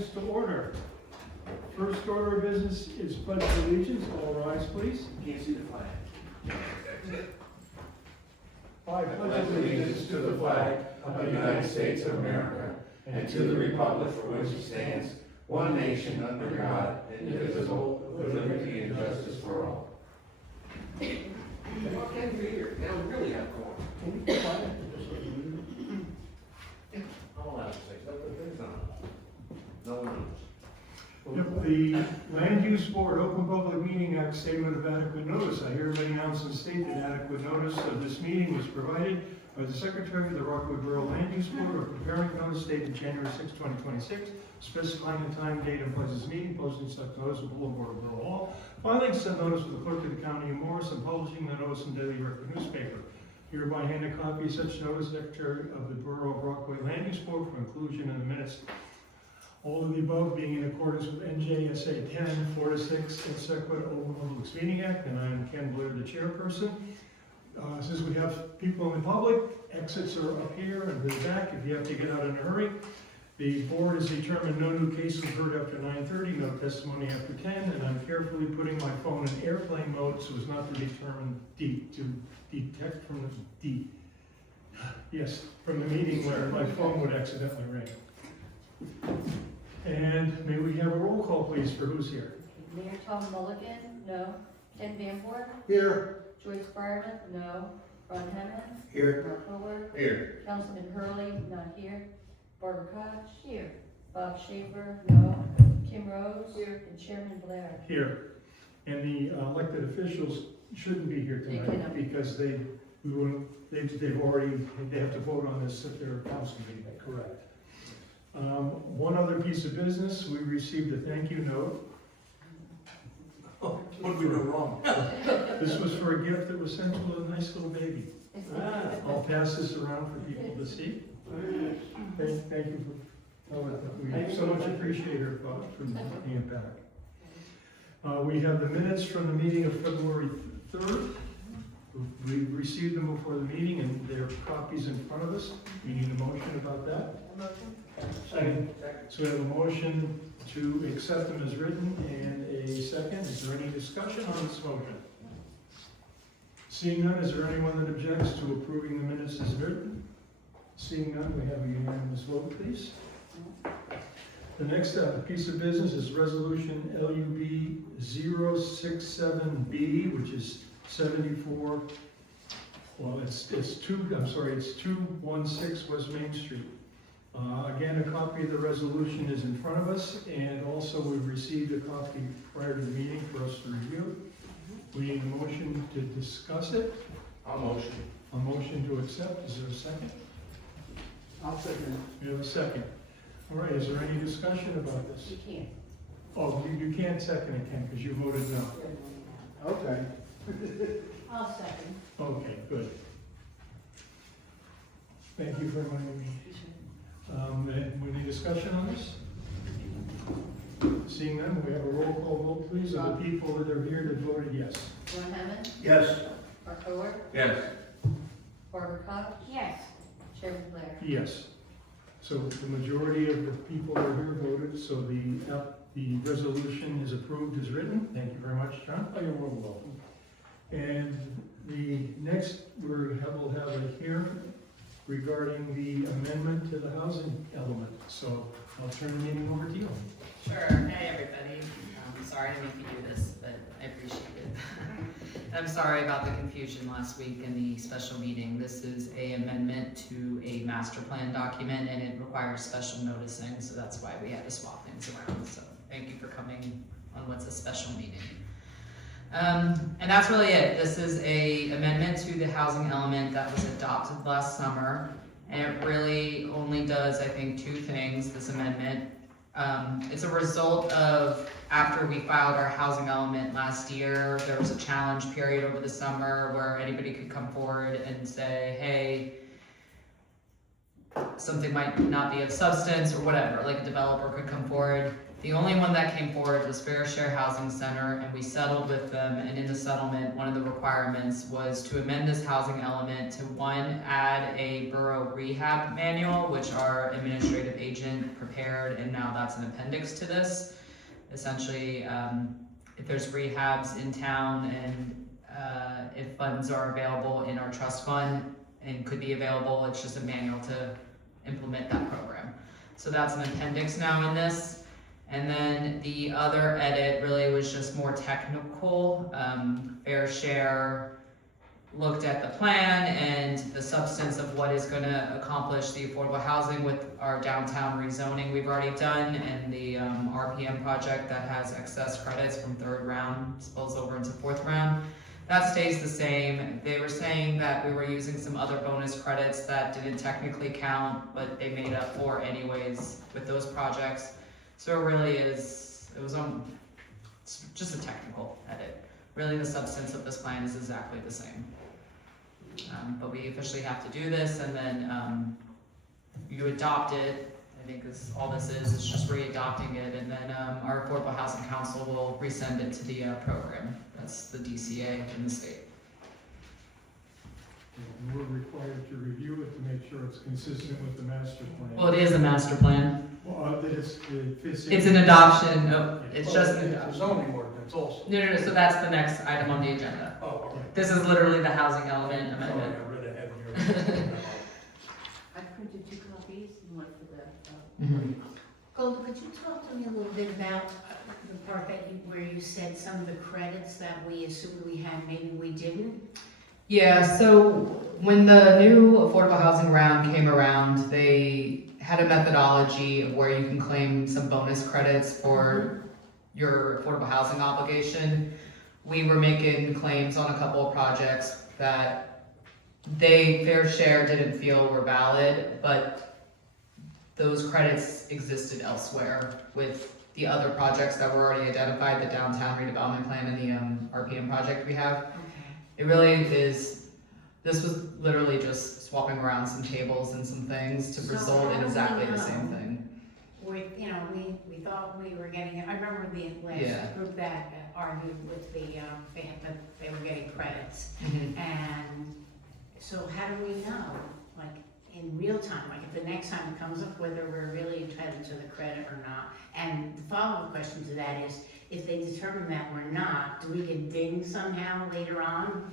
items to order. First order of business is pledge of allegiance. All rise, please. Can't see the flag. I I pledge allegiance to the flag of the United States of America and to the republic for which it stands, one nation under God, indivisible, with liberty and justice for all. Well, Ken, you're here. Now we really have going. I'm allowed to say stuff, but there's not. No one knows. Yep, the Land Use Board Open Public Meeting Act Statement of Adequate Notice. I hereby announce and state that adequate notice of this meeting was provided by the Secretary of the Rockaway Borough Land Use Board of preparing notice dated January 6, 2026, specifying the time, date, and place of this meeting, posting such notice of Borough Hall, filing said notice with the clerk of the county of Morris, and publishing the notice in Daily Record newspaper. Hereby hand a copy of such notice to the Secretary of the Borough of Rockaway Land Use Board for inclusion in the minutes. All of the above being in accordance with NJSA 10-4-6 and Sequit Open Public Meeting Act, and I am Ken Blair, the chairperson. Since we have people in the public, exits are up here and to the back if you have to get out in a hurry. The board has determined no new cases heard after 9:30, no testimony after 10, and I'm carefully putting my phone in airplane mode so as not to detect from the meeting where my phone would accidentally ring. And may we have a roll call, please, for who's here? Mayor Tom Mulligan, no. Ken Van Born, Here. Joyce Briarman, no. Ron Hammond, Here. Mark Howard, Here. Councilman Hurley, not here. Barbara Koch, here. Bob Schaefer, no. Kim Rose, here. And Chairman Blair. Here. And the elected officials shouldn't be here They tonight cannot. because they have to vote on this at their council meeting, correct? One other piece of business, we received a thank you note. What did we do wrong? This was for a gift that was sent to a nice little baby. I'll pass this around for people to see. Thank you for telling us that. We so much appreciate her thought from bringing it back. We have the minutes from the meeting of February 3rd. We received them before the meeting and there are copies in front of us. We need a motion about that. Second. So we have a motion to accept them as written and a second. Is there any discussion on this motion? Seeing none, is there anyone that objects to approving the minutes as written? Seeing none, we have a unanimous vote, please. The next piece of business is Resolution LUB 067B, which is 74, well, it's 216 West Main Street. Again, a copy of the resolution is in front of us, and also we've received a copy prior to the meeting for us to review. We need a motion to discuss it. I'll motion. A motion to accept. Is there a second? I'll second. We have a second. All right, is there any discussion about this? You can't. Oh, you can't second it, Ken, because you voted no. Okay. I'll second. Okay, good. Thank you for reminding me. Any discussion on this? Seeing none, we have a roll call vote, please, of the people that are here that voted yes. Ron Hammond, Yes. Mark Howard, Yes. Barbara Koch. Yes. Chairman Blair. Yes. So the majority of the people that are here voted, so the resolution is approved as written. Thank you very much, John. Oh, you're more than welcome. And the next, we'll have a hearing regarding the amendment to the housing element. So I'll turn the meeting over to you. Sure. Hey, everybody. Sorry to make you do this, but I appreciate it. I'm sorry about the confusion last week in the special meeting. This is an amendment to a master plan document, and it requires special noticing, so that's why we had to swap things around. So thank you for coming on what's a special meeting. And that's really it. This is a amendment to the housing element that was adopted last summer, and it really only does, I think, two things, this amendment. It's a result of after we filed our housing element last year, there was a challenge period over the summer where anybody could come forward and say, hey, something might not be of substance or whatever, like a developer could come forward. The only one that came forward was Fair Share Housing Center, and we settled with them, and in the settlement, one of the requirements was to amend this housing element to, one, add a borough rehab manual, which our administrative agent prepared, and now that's an appendix to this. Essentially, if there's rehabs in town and if funds are available in our trust fund and could be available, it's just a manual to implement that program. So that's an appendix now in this. And then the other edit really was just more technical. Fair Share looked at the plan and the substance of what is gonna accomplish the affordable housing with our downtown rezoning we've already done, and the RPM project that has excess credits from third round spills over into fourth round. That stays the same. They were saying that we were using some other bonus credits that didn't technically count, but they made up for anyways with those projects. So it really is, it's just a technical edit. Really the substance of this plan is exactly the same. But we officially have to do this, and then you adopt it, I think is all this is, it's just re-adopting it, and then our Affordable Housing Council will resend it to the program. That's the DCA in the state. And we're required to review it to make sure it's consistent with the master plan. Well, it is a master plan. Well, that it fits in. It's an adoption, it's just an It's a adoption. zoning ordinance also. No, so that's the next item on the agenda. Oh, okay. This is literally the housing element Sorry, amendment. I read ahead here. I printed 2 copies and one for the, Mhm. Golda, could you talk to me a little bit about the part where you said some of the credits that we assumed we had, maybe we didn't? Yeah, so when the new affordable housing round came around, they had a methodology of where you can claim some bonus credits for your affordable housing obligation. We were making claims on a couple of projects that Fair Share didn't feel were valid, but those credits existed elsewhere with the other projects that were already identified, the downtown redevelopment plan and the RPM project we have. Okay. It really is, this was literally just swapping around some tables and some things to So result in how do exactly we the same know? thing. We thought we were getting, I remember the Yeah. last group that argued with they were getting credits. Mhm. And so how do we know, like, in real time, like if the next time it comes up, whether we're really entitled to the credit or not? And the follow-up question to that is, if they determine that we're not, do we get dinged somehow later on?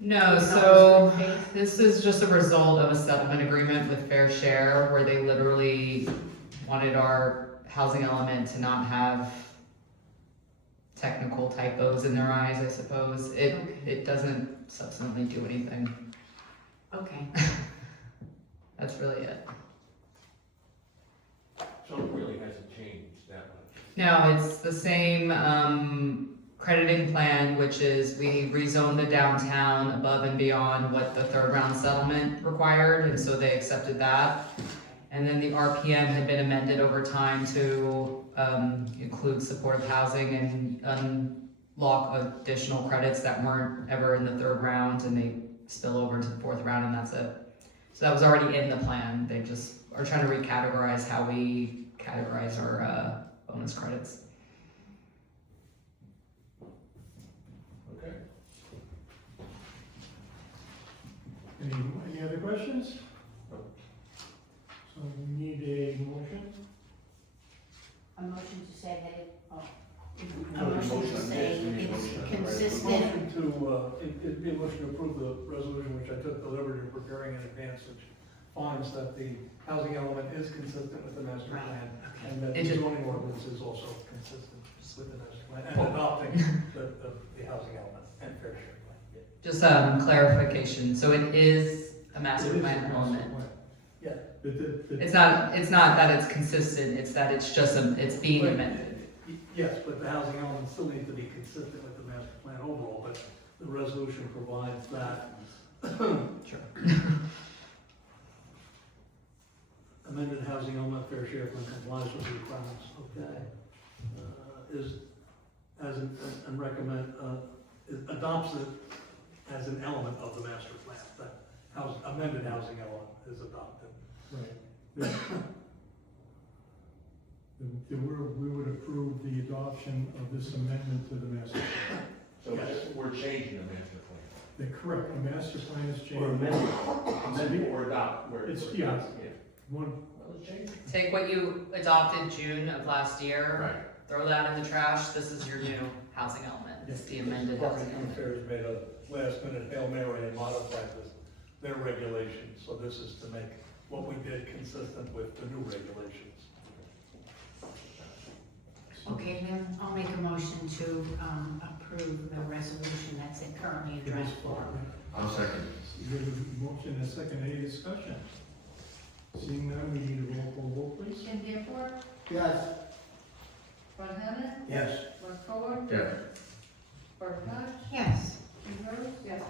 No, Because so of good faith? this is just a result of a settlement agreement with Fair Share where they literally wanted our housing element to not have technical typos in their eyes, I suppose. Okay. It doesn't substantially do anything. Okay. That's really it. So it really hasn't changed that much. No, it's the same crediting plan, which is we rezoned the downtown above and beyond what the third round settlement required, and so they accepted that. And then the RPM had been amended over time to include supportive housing and unlock additional credits that weren't ever in the third round, and they spill over into the fourth round, and that's it. So that was already in the plan. They just are trying to recategorize how we categorize our bonus credits. Okay. Any other questions? So we need a motion. A motion to say that No, a motion motion to on say this, we need it's motion on the consistent. Motion to, it'd be a motion to approve the resolution which I took the liberty of preparing in advance, which finds that the housing element is consistent with the master Right. plan, and that It the just- zoning ordinance is also consistent with the master plan, and adopting the housing element and fair share plan. Just clarification, so it is a master It is plan a master element. plan. Yeah. It's not that it's consistent, it's that it's just, it's being amended. Yes, but the housing element still needs to be consistent with the master plan overall, but the resolution provides that Sure. amended housing element fair share plan complies with the requirements, okay? Is, and recommend, adopts it as an element of the master plan, that amended housing element is adopted. Right. We would approve the adoption of this amendment to the master plan. So we're changing the master plan. Correct, the master plan is Or changed. amend or adopt, where. It's, where- yeah. One, Well, let's change it. Take what you adopted June of last year, Right. throw that in the trash, this is your new housing element, it's the amended housing Department of element. Affairs made a last minute Hail Mary and modified their regulations, so this is to make what we did consistent with the new regulations. Okay, then I'll make a motion to approve the resolution that's currently in it is draft for, form. I'll second. we have a motion and a second, any discussion? Seeing none, we need a roll call vote, please. Tim Danforth, Yes. Ron Hammond, Yes. Mark Ford, Yes. Barbara Koch, Yes. Kim Rose, yes,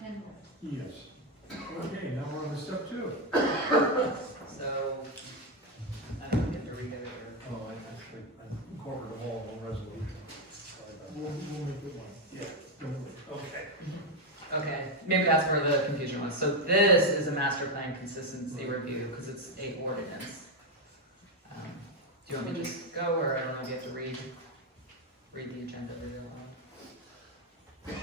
Ken Moore. Yes. Okay, now we're on to step 2. So, I don't get to read it or. Oh, I incorporated them all in one resolution. We'll make it one. Yeah. Don't worry. Okay. Okay, maybe that's where the confusion was. So this is a master plan consistency review, because it's a ordinance. Do you want me to just go, or I don't know if you have to read the agenda really loud?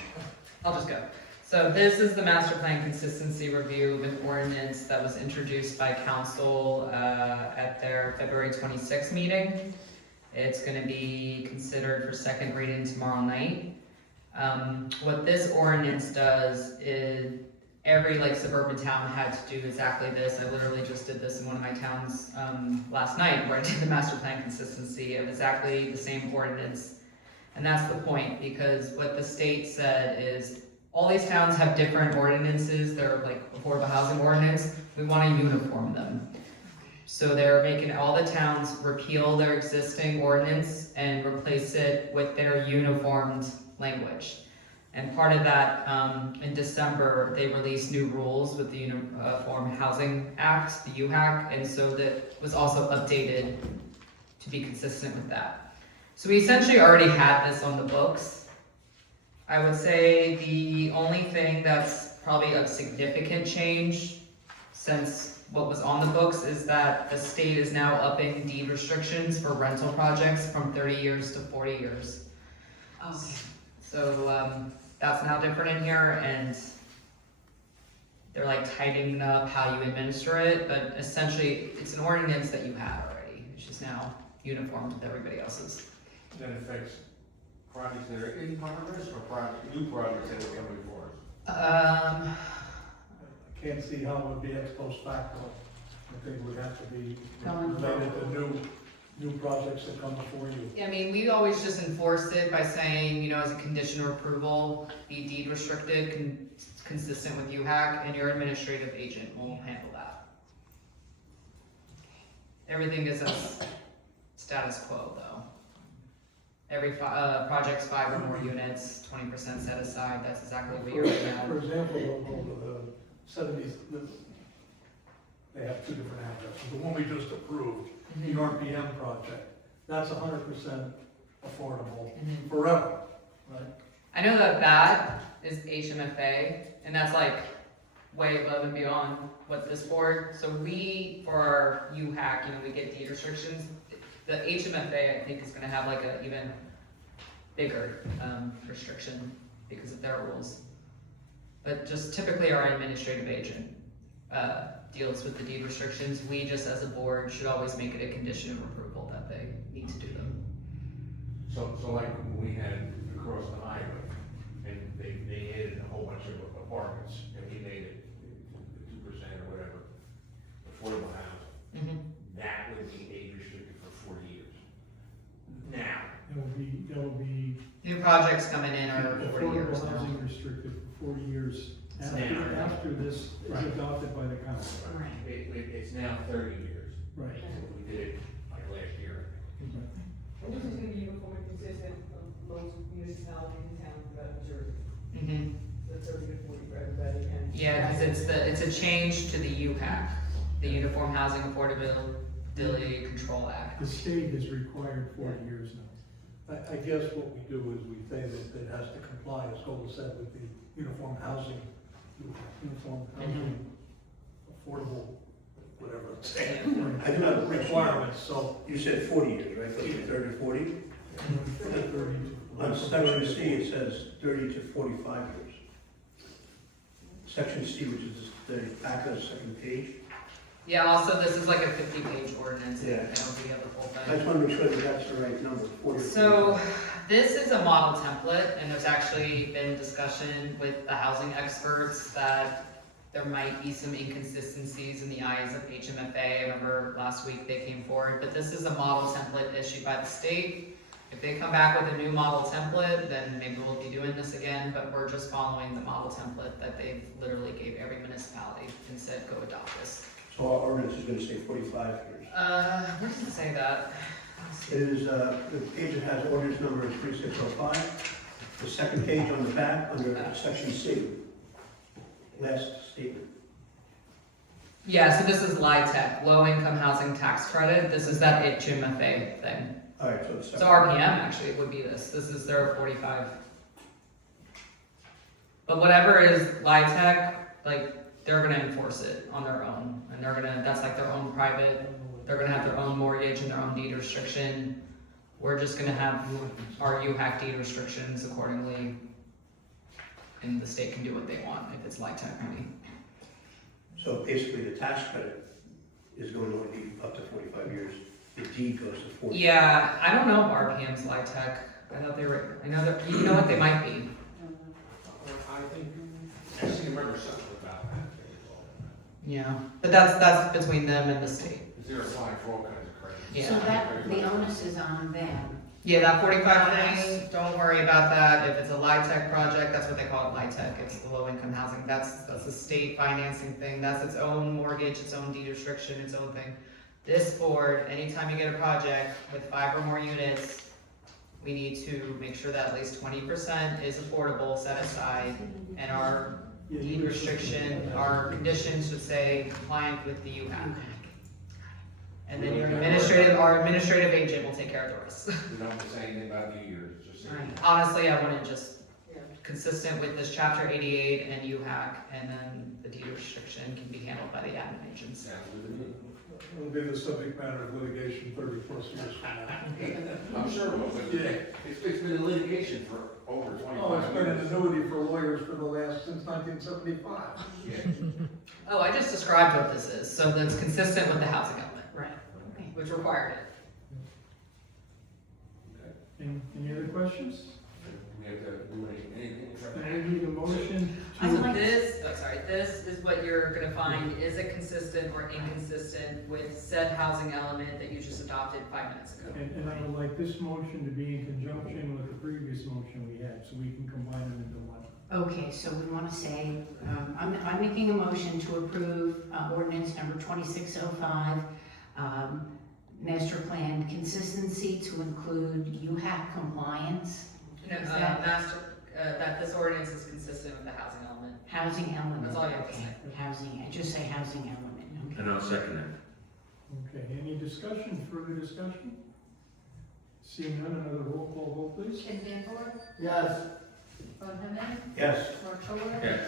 I'll just go. So this is the master plan consistency review of an ordinance that was introduced by council at their February 26th meeting. It's gonna be considered for second reading tomorrow night. What this ordinance does is every suburban town had to do exactly this. I literally just did this in one of my towns last night where I did the master plan consistency of exactly the same ordinance. And that's the point, because what the state said is all these towns have different ordinances. They're affordable housing ordinance. We want to uniform them. So they're making all the towns repeal their existing ordinance and replace it with their uniformed language. And part of that, in December, they released new rules with the Uniform Housing Act, the UHAC, and so that was also updated to be consistent with that. So we essentially already had this on the books. I would say the only thing that's probably of significant change since what was on the books is that the state is now upping deed restrictions for rental projects from 30 years to 40 years. Okay. So that's now different in here, and they're tightening up how you administer it, but essentially it's an ordinance that you have already. It's just now uniformed with everybody else's. That affects projects that are in progress or new projects that are coming before us. I can't see how it would be ex post facto. I think it would have to be Going related to new projects that come before you. I mean, we always just enforce it by saying, as a condition of approval, be deed restricted, consistent with UHAC, and your administrative agent will handle that. Everything is as status quo, though. Every project's 5 or more units, 20% set aside, that's exactly what you're looking at. For example, over the 70s, they have two different addresses. The one we just approved, the RPM project, that's 100% affordable forever, right? I know that is HMFA, and that's way above and beyond what this board, so we, for our UHAC, we get deed restrictions. The HMFA, I think, is gonna have a even bigger restriction because of their rules. But just typically our administrative agent deals with the deed restrictions. We just, as a board, should always make it a condition of approval that they need to do them. So when we had across the highway, and they added a whole bunch of apartments, and we made it 2% or whatever, affordable housing, that would be age restricted for 40 years. Now, That would be New projects coming in are 40 years affordable now. housing restricted for 40 years Now. after this is Right. adopted by the council. Right. it's now 30 years. Right. We did it last year. And this is gonna be uniform and consistent amongst municipalities and towns throughout New Jersey. Mhm. So 30 to 40 for everybody and. Yeah, because it's a change to the UHAC, the Uniform Housing Affordability Control Act. The state has required 40 years now. I guess what we do is we say that it has to comply, as Gola said, with the uniform housing affordable whatever it's saying, I do have a question. requirements, so. You said 40 years, right? Goes from 30 to 40? On section C, it says 30 to 45 years. Section C, which is the back of the second page. Yeah, also, this is like a 50-page ordinance. Yeah. I don't think we have the whole I thing. just want to make sure that that's the right number, 40 to So, 45. this is a model template, and there's actually been discussion with the housing experts that there might be some inconsistencies in the eyes of HMFA. I remember last week they came forward, but this is a model template issued by the state. If they come back with a new model template, then maybe we'll be doing this again, but we're just following the model template that they literally gave every municipality and said, go adopt this. So our ordinance is going to say 45 years. Where does it say that? Let's see. It is, the page that has ordinance number is 3605. The second page on the back, under section C. Last statement. Yeah, so this is LIHTC, low income housing tax credit. This is that HMFA thing. All right, so the So second. RPM actually would be this. This is their 45. But whatever is LIHTC, like, they're gonna enforce it on their own. And they're gonna, that's like their own private, they're gonna have their own mortgage and their own deed restriction. We're just gonna have our UHAC deed restrictions accordingly. And the state can do what they want if it's LIHTC money. So basically, the tax credit is going to only be up to 45 years. The deed goes to 40. Yeah, I don't know if RPM's LIHTC. I thought they were, I know that, you know what, they might be. I think, I seem to remember something about that. Yeah, but that's between them and the state. Is there applying for all kinds of credits? Yeah. So that, the onus is on them. Yeah, that 45 thing, don't worry about that. If it's a LIHTC project, that's what they call it, LIHTC. It's the low income housing. That's a state financing thing. That's its own mortgage, its own deed restriction, its own thing. This board, anytime you get a project with 5 or more units, we need to make sure that at least 20% is affordable, set aside, and our deed restriction, our conditions should say compliant with the UHAC. And then our administrative agent will take care of the rest. We don't have to say anything about New Year's, just say. Honestly, I wouldn't just, Yeah. consistent with this chapter 88 and UHAC, and then the deed restriction can be handled by the admin agents. Sounds good to me. It'll be the subject matter of litigation 30+ years from now. I'm sure it will, but Yeah. it's been in litigation for over 25 years. Oh, it's been an annuity for lawyers for the last, since 1975. Yeah. Oh, I just described what this is, so that's consistent with the housing element, Right. Okay. which required it. Any other questions? We have to do anything. I need a motion I'd to, like- This is what you're gonna find, is it consistent or inconsistent with said housing element that you just adopted 5 minutes ago? and I would like this motion to be in conjunction with the previous motion we had, so we can combine them into one. Okay, so we want to say, I'm making a motion to approve ordinance number 2605, master plan consistency to include UHAC compliance, No, Is that- that this ordinance is consistent with the housing element. housing element. That's all you have to Okay, say. housing, just say housing element, okay. And I'll second it. Okay, any discussion, further discussion? Seeing none, another roll call vote, please. Ken Van Born, Yes. Ron Hemet, Yes. Mark Schubert, Yes.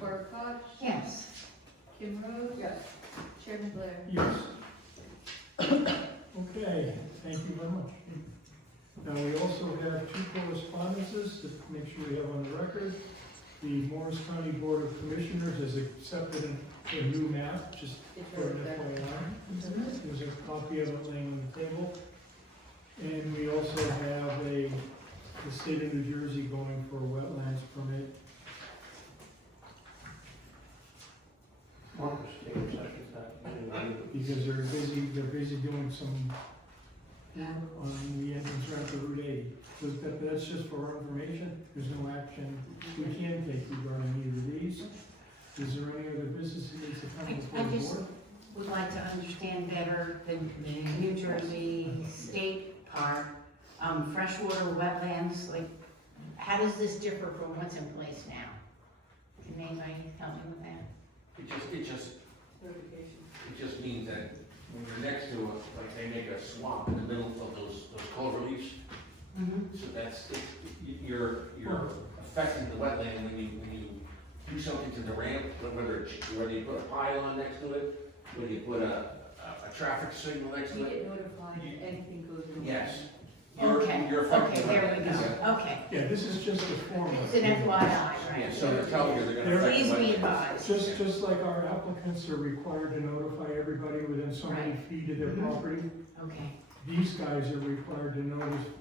Barbara Koch, Yes, Kim Rose, Yes. Chairman Blair. Yes. Okay, thank you very much. Now, we also have 2 correspondences to make sure we have on the record. The Morris County Board of Commissioners has accepted a new map, just for an FYI. There's a copy of it laying on the table. And we also have the state of New Jersey going for a wetlands permit. Marcus, take a second to that. Because they're busy doing some work on the entrance ramp to Route 80. So that's just for our information, there's no action we can take regarding either of these. Is there any other business that needs to come before I the just- board? would like to understand better the New Jersey state part, freshwater wetlands, like, how does this differ from what's in place now? Can anybody help me with that? Notification. It just means that when you're next to a, like they make a swamp in the middle of those clover leaves, Mm-hmm. so you're affecting the wetland when you do something to the ramp, whether you put a pylon next to it, when you put a traffic signal next to You it. get notified if anything goes wrong. Yes. Okay, You're okay, there we go, okay. Yeah, this is just a form It's of. an FYI, right? Yeah, so they're telling you they're gonna affect Please the be wetlands. advised. Just like our applicants are required to notify everybody within so many Right. feet of their Mhm. property, Okay, these guys are required to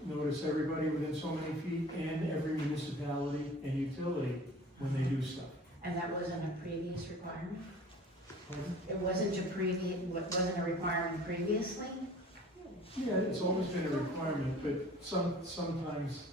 notice everybody within so many feet and every municipality and utility when they do stuff. and that wasn't a previous requirement? Pardon? It wasn't a requirement previously? Yeah, it's always been a requirement, but sometimes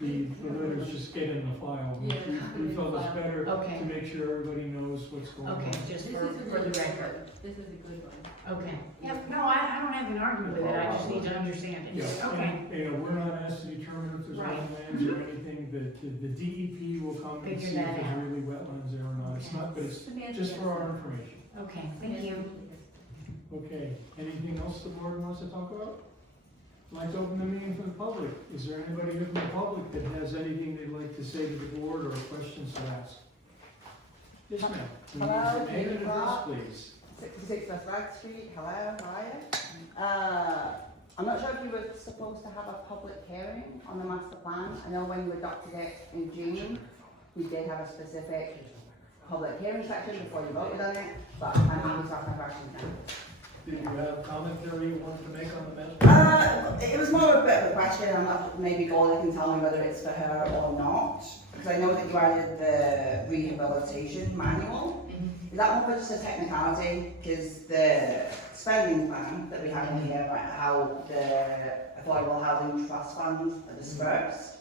the letters just get in the file. Yeah. We felt it's better Okay. to make sure everybody knows what's going on. Okay, just This for is a the good record. one. This is a good one. Okay. Yep, no, I don't have an argument with it, I just need to understand it. Yeah, Okay, and, you know, we're not asked to determine if there's Right. wetlands or anything, the DEP will come and Figure see if that there's out. really wetlands there or not. It's Okay. not, but it's just for our information. okay, thank you. Okay, anything else the board wants to talk about? I'd like to open the meeting for the public. Is there anybody here from the public that has anything they'd like to say to the board or questions to ask? Yes, ma'am. Hello, Name and David address, Clark. please. 66 West Rag Street, hello, how are you? I'm not sure if you were supposed to have a public hearing on the master plan. I know when you adopted it in June, we did have a specific public hearing section before you voted on it, but I'm happy to ask my questions now. Did you have commentary you wanted to make on the master? It was more of a bit of a question, I'm not, maybe Goldie can tell me whether it's for her or not, because I know that you added the rehabilitation manual. Is that more for just a technicality? Because the spending plan that we have in here, about how the affordable housing trust funds are dispersed,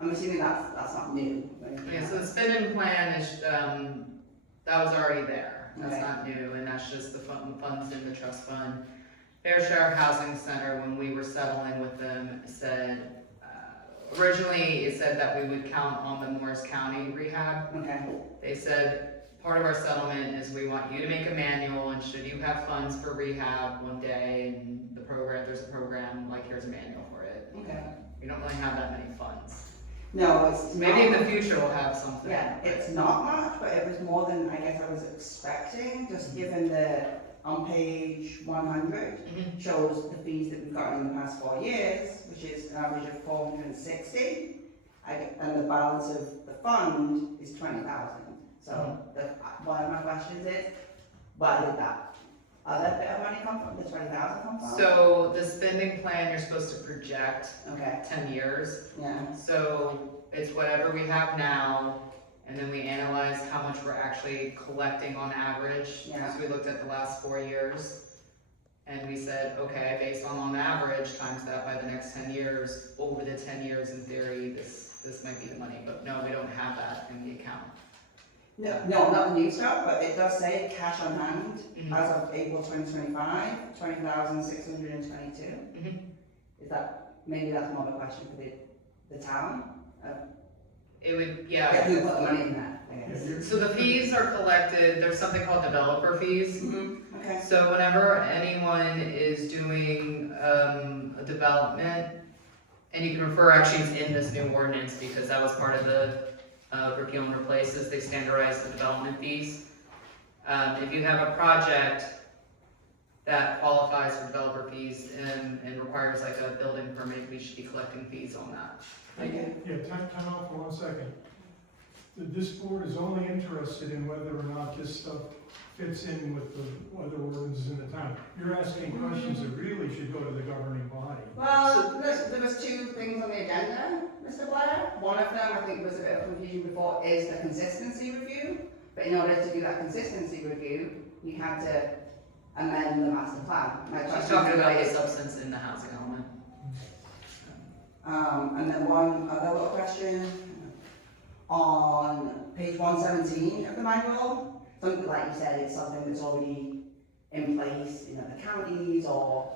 I'm assuming that's not new. Right? Yeah, so the spending plan is, that was already there. That's Okay. not new, and that's just the funds in the trust fund. Fair Share Housing Center, when we were settling with them, said, originally it said that we would count on the Morris County rehab. Okay, They said, part of our settlement is we want you to make a manual, and should you have funds for rehab one day, and the program, there's a program, like here's a manual for it. okay. We don't really have that many funds. No, it's Maybe in not, the future we'll have something. yeah, it's not much, but it was more than I guess I was expecting, just given the, on page 100, Mhm. shows the fees that we've gotten in the past 4 years, which is an average of 460, and the balance of the fund is 20,000. So one of my questions is, where did that other bit of money come from? The 20,000 come from? So the spending plan, you're supposed to project Okay, 10 years. yeah, So it's whatever we have now, and then we analyze how much we're actually collecting on average. Yeah. So we looked at the last 4 years, and we said, okay, based on average, times that by the next 10 years, over the 10 years in theory, this might be the money, but no, we don't have that in the account. no, not the new stuff, but it does say cash on hand, Mhm. as of April 2025, 20,622. Mhm. Is that, maybe that's more of a question for the town? It would, Who put the money in that, I Yeah, guess? you're- So the fees are collected, there's something called developer fees. Okay, So whenever anyone is doing a development, and you can refer, actually it's in this new ordinance, because that was part of the repeal and replaces, they standardized the development fees. If you have a project that qualifies for developer fees and requires like a building permit, we should be collecting fees on that. okay. Yeah, time out for 1 second. This board is only interested in whether or not this stuff fits in with the other ordinances in the town. You're asking questions that really should go to the governing body. Well, there was 2 things on the agenda, Mr. Blair. One of them, I think was a bit of confusion before, is the consistency review. But in order to do that consistency review, you had to amend the master plan. My She's question talking about the is, substance in the housing element. and then one other little question, on page 117 of the manual, something like you said, it's something that's already in place in other counties or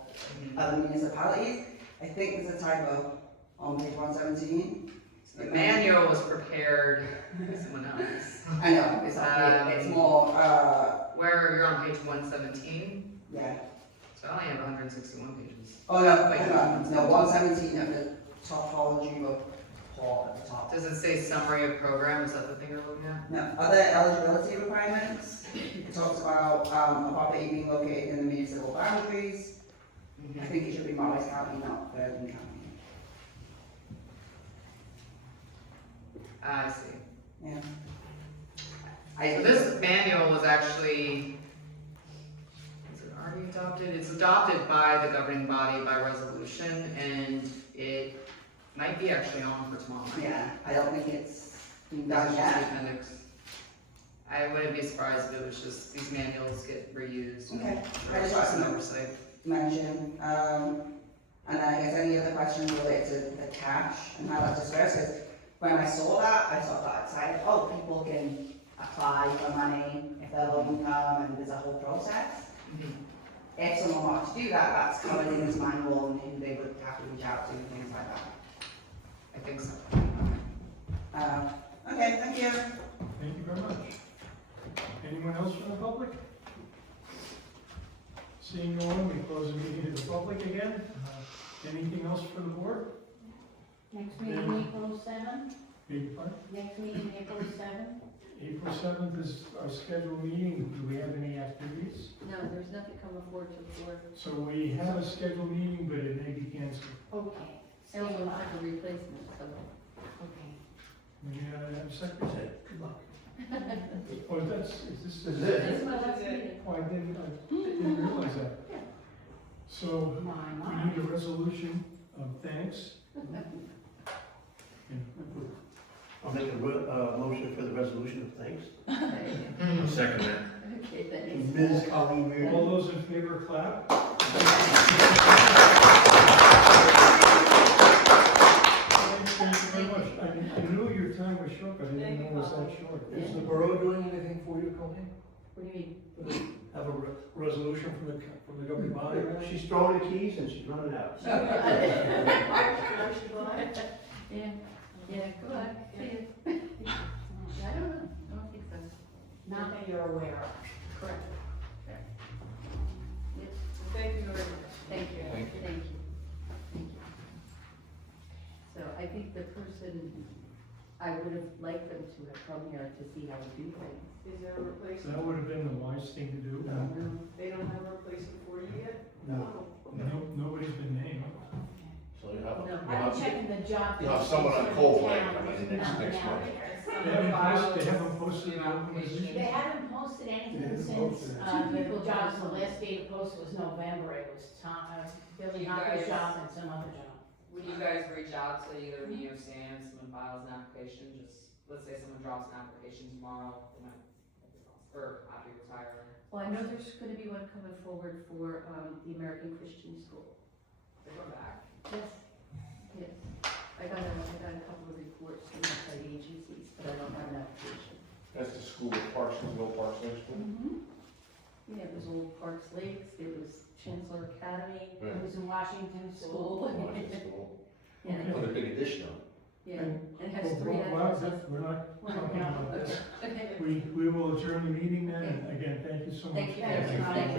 other municipalities. I think there's a typo on page 117. The manual was prepared by someone else. I know, it's not, it's more, Where you're on page 117, yeah. so I only have 161 pages. Oh, no, hang on, no, 117 of the topology clock at the top. Does it say summary of program? Is that the thing you're looking at? No, other eligibility requirements, it talks about, a property being located in the municipal boundaries. I think it should be Morris County, not Bergen County. I see. Yeah. So this manual was actually, is it already adopted? It's adopted by the governing body by resolution, and it might be actually on for tomorrow night. Yeah, I don't think it's been This done is just the yet. appendix. I wouldn't be surprised if it was just, these manuals get reused. and Okay. I there's just want just an to oversight. mention, and I guess any other questions related to the cash and how that's dispersed, because when I saw that, I sort of got excited, oh, people can apply for money if they're low income, and there's a whole process. Mhm. If someone wanted to do that, that's covered in this manual and who they would have to reach out to, and things like that. I think so. Okay, thank you. Thank you very much. Anyone else from the public? Seeing no one, we close the meeting to the public again. Anything else for the board? Next meeting, April 7th, Beg your pardon? next meeting, April 7th. April 7th is our scheduled meeting. Do we have any activities? No, there's nothing coming forward to the board. So we have a scheduled meeting, but it may be canceled. Okay. I also have a replacement, so. Okay. We have a secretary. Good luck. Oh, is this? This is my last meeting. Oh, I didn't realize that. So we need a resolution of thanks. I'll make a motion for the resolution of thanks. Okay, Second that. thanks. Ms. Colleen Reardon. All those in favor, clap. Thank you very much. I knew your time was short, but I didn't know it was that short. Is the borough doing anything for you, Colleen? What do you mean? Have a resolution from the governing body? She's throwing the keys and she's running out. Yeah, yeah, good luck, see you. I don't know, I don't think so. Not that you're aware of. Correct. Thank you very much. Thank you, Thank thank you. Thank you. So I think the person, I would have liked them to have come here to see how we do things. Is there a That replacement? would have been the wise thing to do. They don't have a replacement for you yet? No. Nobody's been named. So you have, No. I've been checking the job. You'll have someone on description cold for the right town, coming in there's next nothing out month. there. They haven't posted an open They position. haven't posted anything They haven't since, posted it. the jobs, the last date of post was November, it was Billy You Hopper's guys- job and some other job. Would you guys reach out to either me or Sam, someone files an application, just, let's say someone drops an application tomorrow, they might, or after you retire, Well, I know there's gonna be one coming forward for, the American Christian School. they come back. Yes, yes. I got a couple of reports from outside agencies, but I don't have an application. That's the school at Parsonsville, Parsons School. Yeah, it was Old Parks Lakes, it was Chancellor Academy, It was in Washington School. School. Yeah, Put a big addition on. yeah, it has Well, 3 well, addresses. we're not talking about this. Okay. We will adjourn the meeting then, and again, thank you so much. Thank you, thank you.